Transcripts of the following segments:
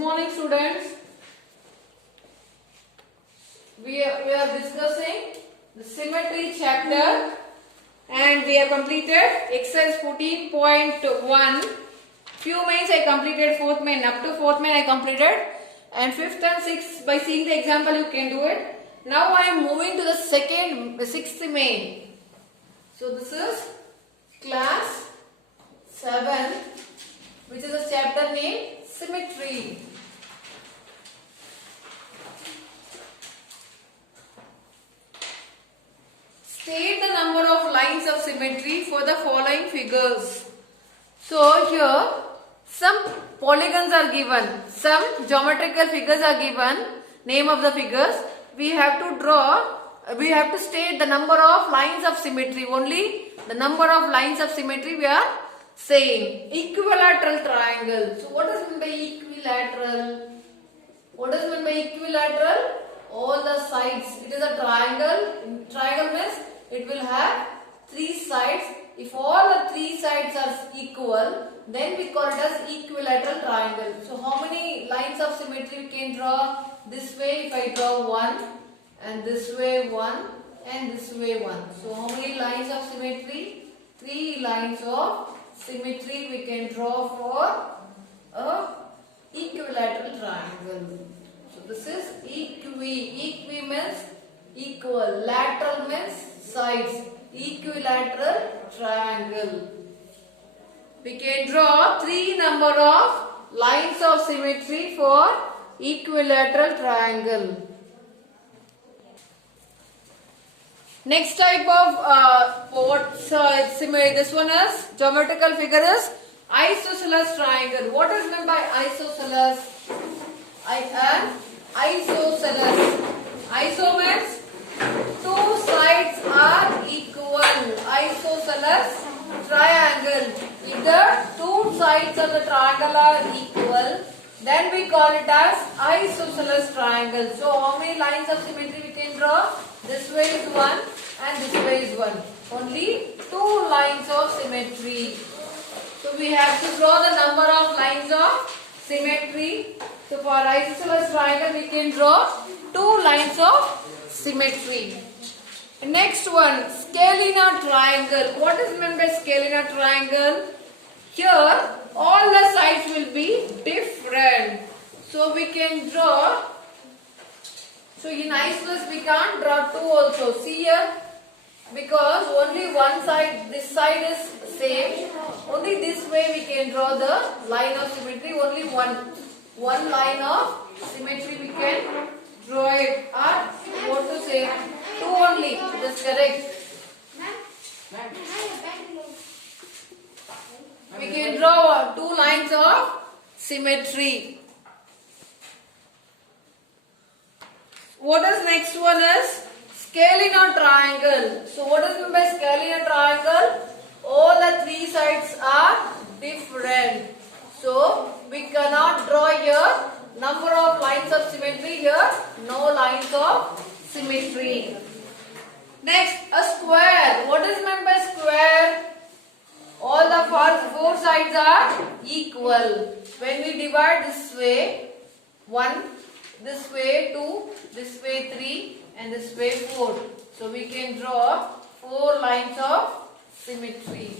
morning, students. We are discussing the symmetry chapter, and we have completed exercise 14.1. Few mains I completed, fourth main up to fourth main I completed, and fifth and sixth by seeing the example you can do it. Now I am moving to the sixth main. So this is class 7, which is a chapter named Symmetry. State the number of lines of symmetry for the following figures. So here some polygons are given, some geometrical figures are given, name of the figures. We have to state the number of lines of symmetry. Only the number of lines of symmetry we are saying. Equilateral triangle. So what is meant by equilateral? What is meant by equilateral? All the sides. It is a triangle. Triangle means it will have 3 sides. If all the 3 sides are equal, then we call it as equilateral triangle. So how many lines of symmetry we can draw? This way if I draw 1, and this way 1, and this way 1. So how many lines of symmetry? 3 lines of symmetry we can draw for a equilateral triangle. So this is equi means equal, lateral means sides, equilateral triangle. We can draw 3 number of lines of symmetry for equilateral triangle. Next type of this one is geometrical figure is isosceles triangle. What is meant by isosceles? Isosceles. Iso means 2 sides are equal. Isosceles triangle. If the 2 sides of the triangle are equal, then we call it as isosceles triangle. So how many lines of symmetry we can draw? This way is 1 and this way is 1. Only 2 lines of symmetry. So we have to draw the number of lines of symmetry. So for isosceles triangle we can draw 2 lines of symmetry. Next one, scalynar triangle. What is meant by scalynar triangle? Here all the sides will be different. So we can draw. So in isosceles we can't draw 2 also. See here, because only one side, this side is same. Only this way we can draw the line of symmetry. Only one line of symmetry we can draw it. Or what to say? 2 only. That's correct. We can draw 2 lines of symmetry. What is next one is scalynar triangle. So what is meant by scalynar triangle? All the 3 sides are different. So we cannot draw here number of lines of symmetry here. No lines of symmetry. Next, a square. What is meant by square? All the 4 sides are equal. When we divide this way 1, this way 2, this way 3, and this way 4. So we can draw 4 lines of symmetry.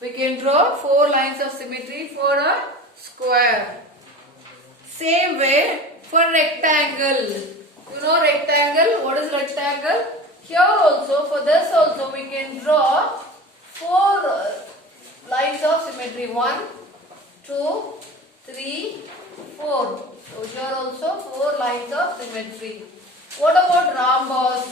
We can draw 4 lines of symmetry for a square. Same way for rectangle. You know rectangle? What is rectangle? Here also, for this also we can draw 4 lines of symmetry. 1, 2, 3, 4. So here also 4 lines of symmetry. What about rhombus?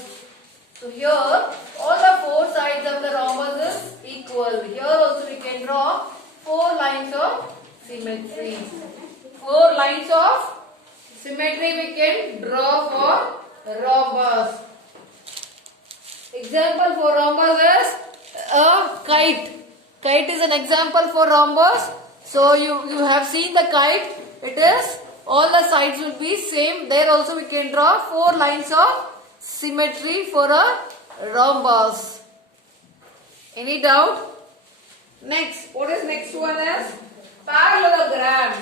So here all the 4 sides of the rhombus is equal. Here also we can draw 4 lines of symmetry. 4 lines of symmetry we can draw for rhombus. Example for rhombus is a kite. Kite is an example for rhombus. So you have seen the kite. It is all the sides will be same. There also we can draw 4 lines of symmetry for a rhombus. Any doubt? Next, what is next one is parallelogram.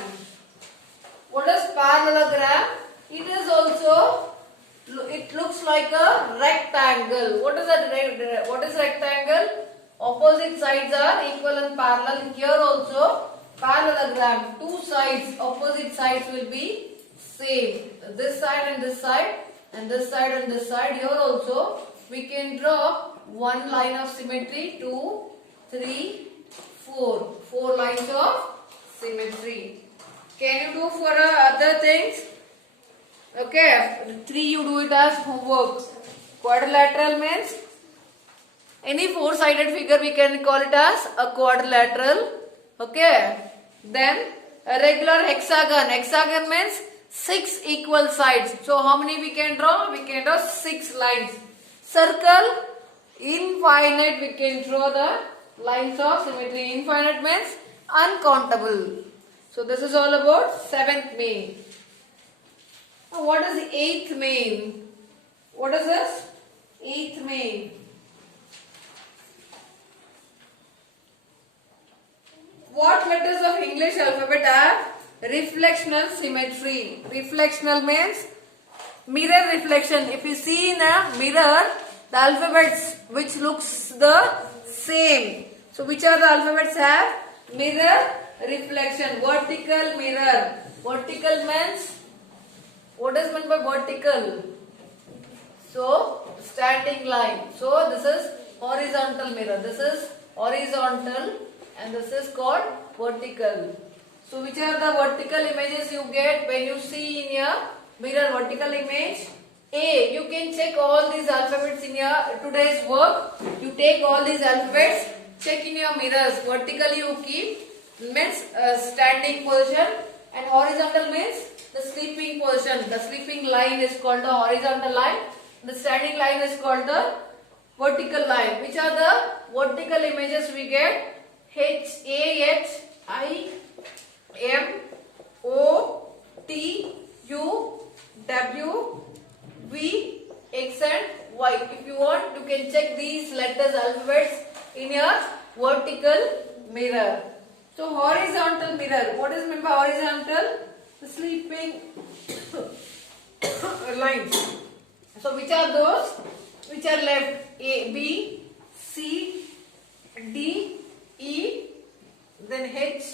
rectangle. What is a what is rectangle? Opposite sides are equal and parallel. Here also parallelogram. Two sides, opposite sides will be same. This side and this side, and this side and this side. Here also we can draw one line of symmetry. 2, 3, 4. 4 lines of symmetry. Can you do for other things? Okay. 3 you do it as homework. Quadrilateral means any four-sided figure we can call it as a quadrilateral. Okay. Then a regular hexagon. Hexagon means 6 equal sides. So how many we can draw? We can draw 6 lines. Circle, infinite, we can draw the lines of symmetry. Infinite means uncountable. So this is all about 7th main. Now what is the 8th main? What is this? 8th main. What letters of English alphabet are reflectional symmetry? Reflectional means mirror reflection. If you see in a mirror, the alphabets which looks the same. So which are the alphabets have mirror reflection? Vertical mirror. Vertical means, what is meant by vertical? So standing line. So this is horizontal mirror. This is horizontal and this is called vertical. So which are the vertical images you get when you see in your mirror? Vertical image A. You can check all these alphabets in your today's work. You take all these alphabets, check in your mirrors. Vertically you keep means standing position, and horizontal means the sleeping position. The sleeping line is called the horizontal line. The standing line is called the vertical line. Which are the vertical images we get? H, A, H, I, M, O, T, U, W, V, X and Y. If you want, you can check these letters, alphabets in your vertical mirror. So horizontal mirror. What is meant by horizontal? The sleeping lines. So which are those? Which are left? A, B, C, D, E, then H,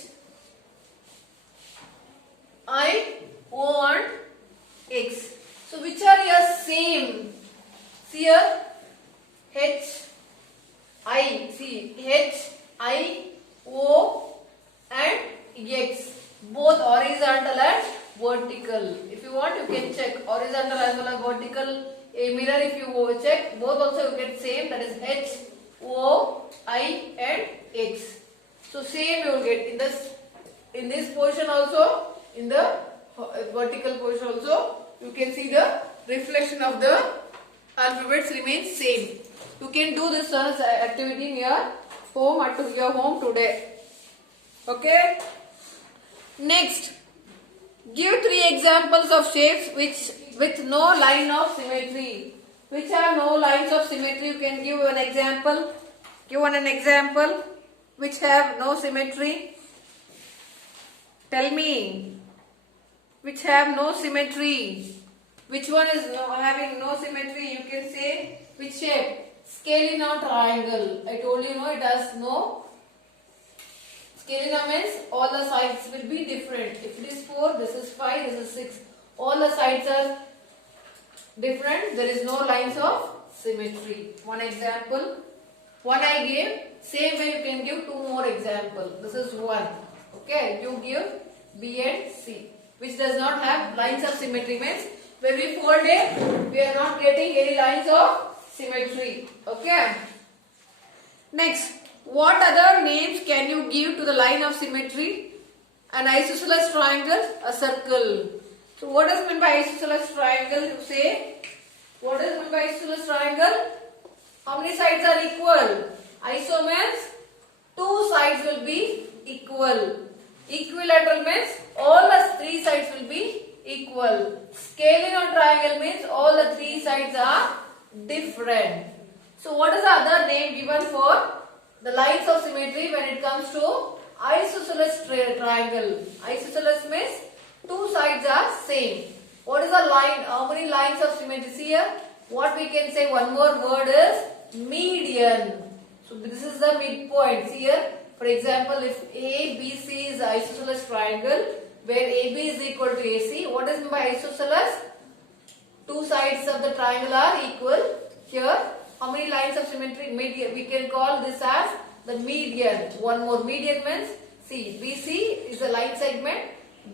I, O and X. So which are your same? See here, H, I, see H, I, O and X. Both horizontal and vertical. If you want, you can check horizontal as well as vertical. A mirror, if you check, both also you get same, that is H, O, I and X. So same you will get in this portion also, in the vertical portion also, you can see the reflection of the alphabets remains same. You can do this activity in your home today. Okay. Next, give 3 examples of shapes with no line of symmetry. Which are no lines of symmetry? You can give an example. Give an example which have no symmetry. Tell me. Which have no symmetry. Which one is having no symmetry? You can say which shape? Scalene triangle. I told you, it has no. Scalene means all the sides will be different. If it is 4, this is 5, this is 6. All the sides are different. There is no lines of symmetry. One example. One I gave. Same way you can give 2 more examples. This is 1. Okay. You give B and C, which does not have lines of symmetry. Means when we fold it, we are not getting any lines of symmetry. Okay. Next, what other names can you give to the line of symmetry? An isosceles triangle, a circle. So what is meant by isosceles triangle? You say, what is meant by isosceles triangle? How many sides are equal? Iso means 2 sides will be equal. Equilateral means all the 3 sides will be equal. Scalene triangle means all the 3 sides are different. So what is the other name given for the lines of symmetry when it comes to isosceles triangle? Isosceles means 2 sides are same. What is the line? How many lines of symmetry? See here, what we can say one more word is median. So this is the midpoint. See here, for example, if ABC is isosceles triangle where AB is equal to AC, what is meant by isosceles? Two sides of the triangle are equal. Here, how many lines of symmetry? Median. We can call this as the median. One more, median means, see, BC is a line segment,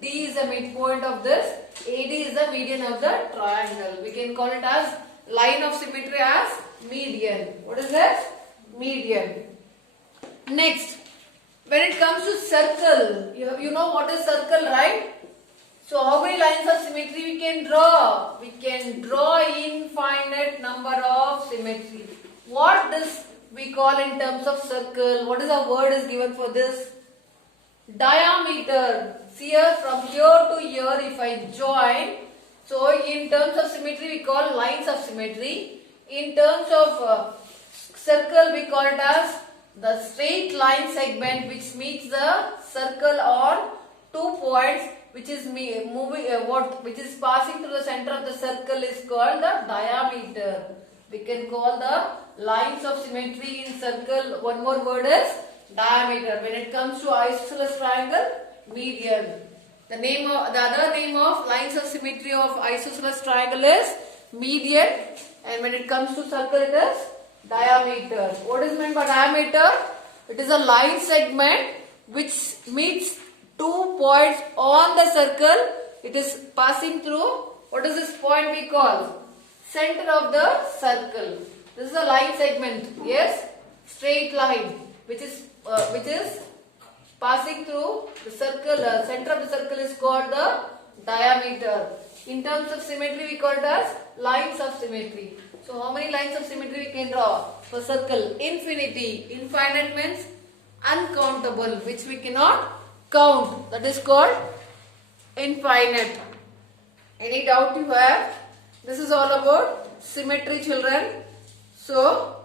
D is the midpoint of this, AD is the median of the triangle. We can call it as line of symmetry as median. What is that? Median. Next, when it comes to circle, you know what is circle, right? So how many lines of symmetry we can draw? We can draw infinite number of symmetry. What does we call in terms of circle? What is the word is given for this? Diameter. See here, from here to here if I join, so in terms of symmetry we call lines of symmetry. In terms of circle we call it as the straight line segment which meets the circle on 2 points, which is which is passing through the center of the circle is called the diameter. We can call the lines of symmetry in circle, one more word is diameter. When it comes to isosceles triangle, median. The other name of lines of symmetry of isosceles triangle is median, and when it comes to circle it is diameter. What is meant by diameter? It is a line segment which meets 2 points on the circle. It is passing through, what is this point we call? Center of the circle. This is a line segment, yes, straight line which is passing through the circle. Center of the circle is called the diameter. In terms of symmetry we call it as lines of symmetry. So how many lines of symmetry we can draw for circle? Infinity. Infinite means uncountable, which we cannot count. That is called infinite. Any doubt you have? This is all about symmetry, children. So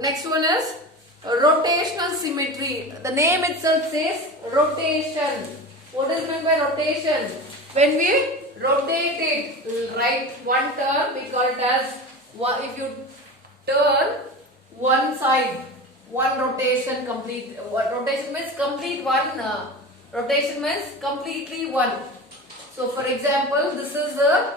next one is rotational symmetry. The name itself says rotation. What is meant by rotation? When we rotate it, right, one turn, we call it as, if you turn one side, one rotation complete. Rotation means complete one. Rotation means completely one. So for example, this is a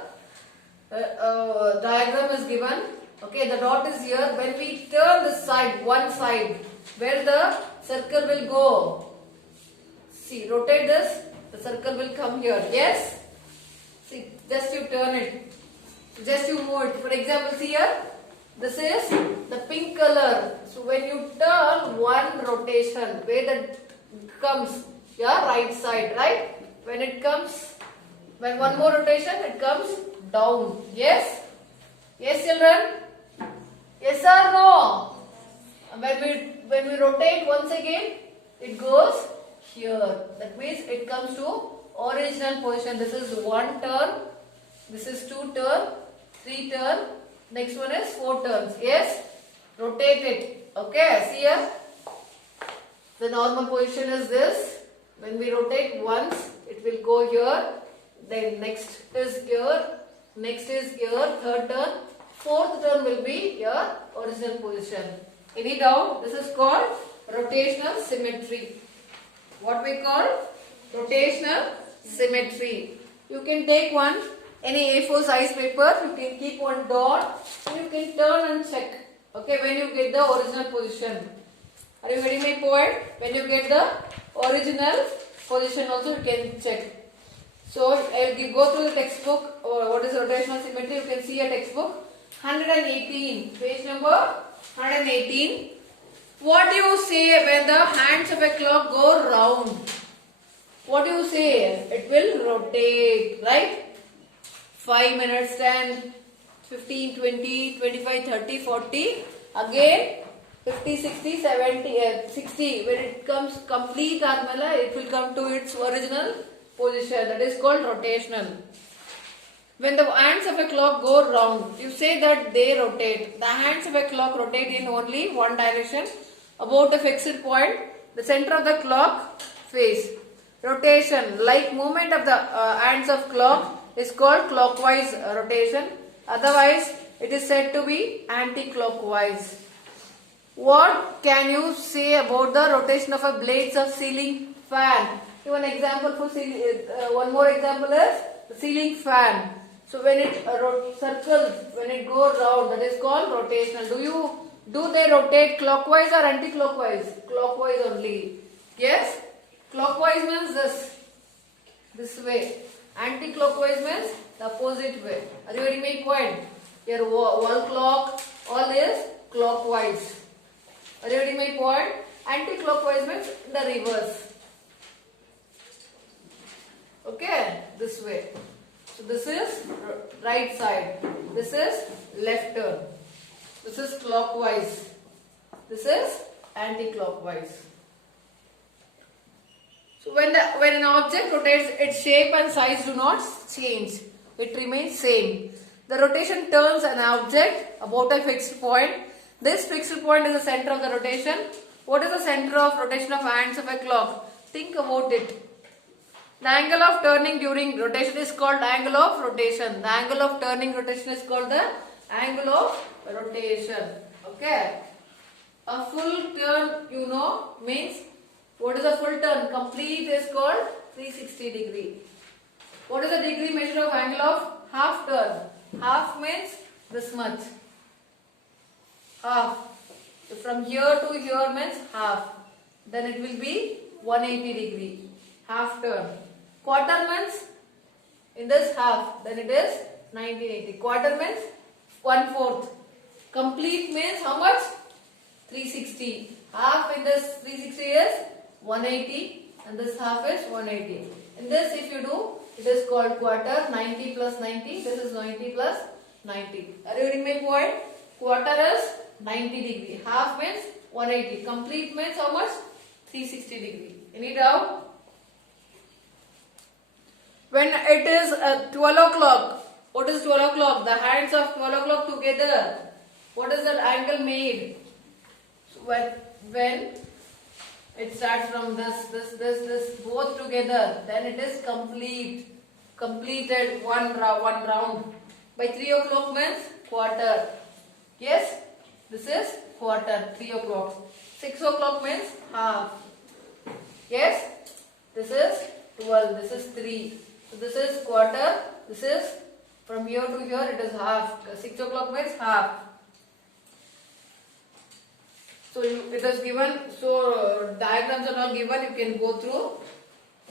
diagram is given. Okay, the dot is here. When we turn this side, one side, where the circle will go. See, rotate this, the circle will come here. Yes? See, just you turn it. Just you move it. For example, see here, this is the pink color. So when you turn one rotation, where that comes, your right side, right? When it comes, when one more rotation, it comes down. Yes? Yes, children? Yes or no? When we rotate once again, it goes here. That means it comes to original position. This is one turn. This is two turn, three turn. Next one is 4 turns. Yes? Rotate it. Okay? See here? The normal position is this. When we rotate once, it will go here. Then next is here. Next is here. Third turn. Fourth turn will be your original position. Any doubt? This is called rotational symmetry. What we call rotational symmetry. You can take one, any A4 size paper, you can keep one dot and you can turn and check. Okay, when you get the original position. Are you getting my point? When you get the original position also you can check. So I will go through the textbook or what is rotational symmetry. You can see a textbook 118, page number 118. What do you say when the hands of a clock go round? What do you say? It will rotate, right? 5 minutes, 10, 15, 20, 25, 30, 40. Again 50, 60, 70, 60. When it comes complete armala, it will come to its original position. That is called rotational. When the hands of a clock go round, you say that they rotate. The hands of a clock rotate in only one direction about a fixed point, the center of the clock face. Rotation, like movement of the hands of clock, is called clockwise rotation. Otherwise, it is said to be anti-clockwise. What can you say about the rotation of a blades of ceiling fan? One example for one more example is the ceiling fan. So when it circles, when it goes round, that is called rotational. Do they rotate clockwise or anti-clockwise? Clockwise only. Yes? Clockwise means this way. Anti-clockwise means the opposite way. Are you getting my point? Your wall clock, all is clockwise. Are you getting my point? Anti-clockwise means the reverse. Okay, this way. So this is right side. This is left turn. This is clockwise. This is anti-clockwise. So when an object rotates, its shape and size do not change. It remains same. The rotation turns an object about a fixed point. This fixed point is the center of the rotation. What is the center of rotation of hands of a clock? Think about it. The angle of turning during rotation is called angle of rotation. The angle of turning rotation is called the angle of rotation. Okay. A full turn, means what is a full turn? Complete is called 360 degree. What is the degree measure of angle of half turn? Half means this much. Half. So from here to here means half. Then it will be 180 degree. Half turn. Quarter means in this half. Then it is 1980. Quarter means 1/4. Complete means how much? 360. Half in this 360 is 180 and this half is 180. In this if you do, it is called quarter. 90 plus 90. This is 90 plus 90. Are you getting my point? Quarter is 90 degree. Half means 180. Complete means how much? 360 degree. Any doubt? When it is 12 o'clock, what is 12 o'clock? The hands of 12 o'clock together. What is that angle made? So when it starts from this both together, then it is completed one round. By 3 o'clock means quarter. Yes, this is quarter, 3 o'clock. 6 o'clock means half. Yes, this is 12, this is 3. So this is quarter, this is from here to here it is half. 6 o'clock means half. So it is given, so diagrams are not given, you can go through.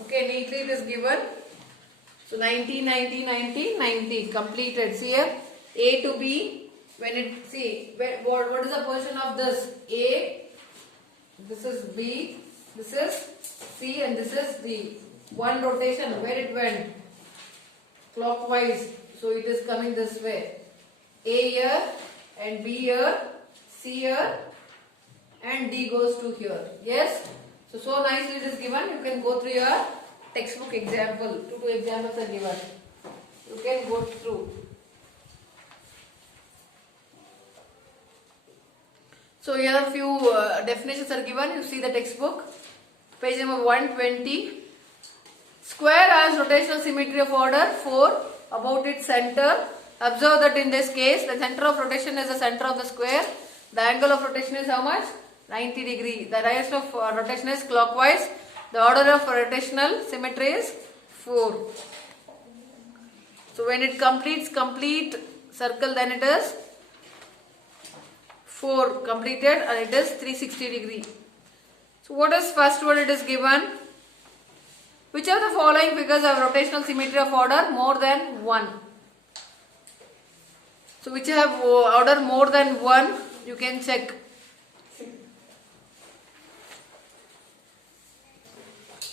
Okay, neatly it is given. So 90, 90, 90, 90 completed. See here, A to B, when it, see, what is the position of this? A, this is B, this is C and this is D. One rotation, where it went? Clockwise. So it is coming this way. A here and B here, C here and D goes to here. Yes? So nicely it is given. You can go through your textbook example. Two examples are given. You can go through. So here a few definitions are given. You see the textbook. Page number 120. Square has rotational symmetry of order 4 about its center. Observe that in this case, the center of rotation is the center of the square. The angle of rotation is how much? 90 degree. The direction of rotation is clockwise. The order of rotational symmetry is 4. So when it completes complete circle, then it is 4 completed and it is 360 degree. So what is first one? It is given. Which of the following figures have rotational symmetry of order more than 1? So which have order more than 1, you can check.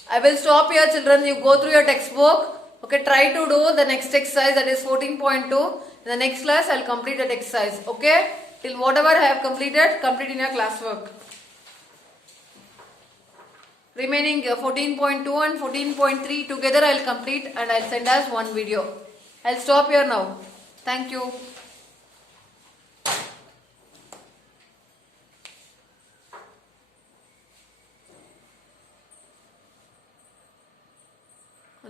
I will stop here, children. You go through your textbook. Okay, try to do the next exercise, that is 14.2. In the next class, I will complete that exercise. Okay, till whatever I have completed, complete in your classwork. Remaining 14.2 and 14.3 together I will complete and I will send as one video. I will stop here now. Thank you.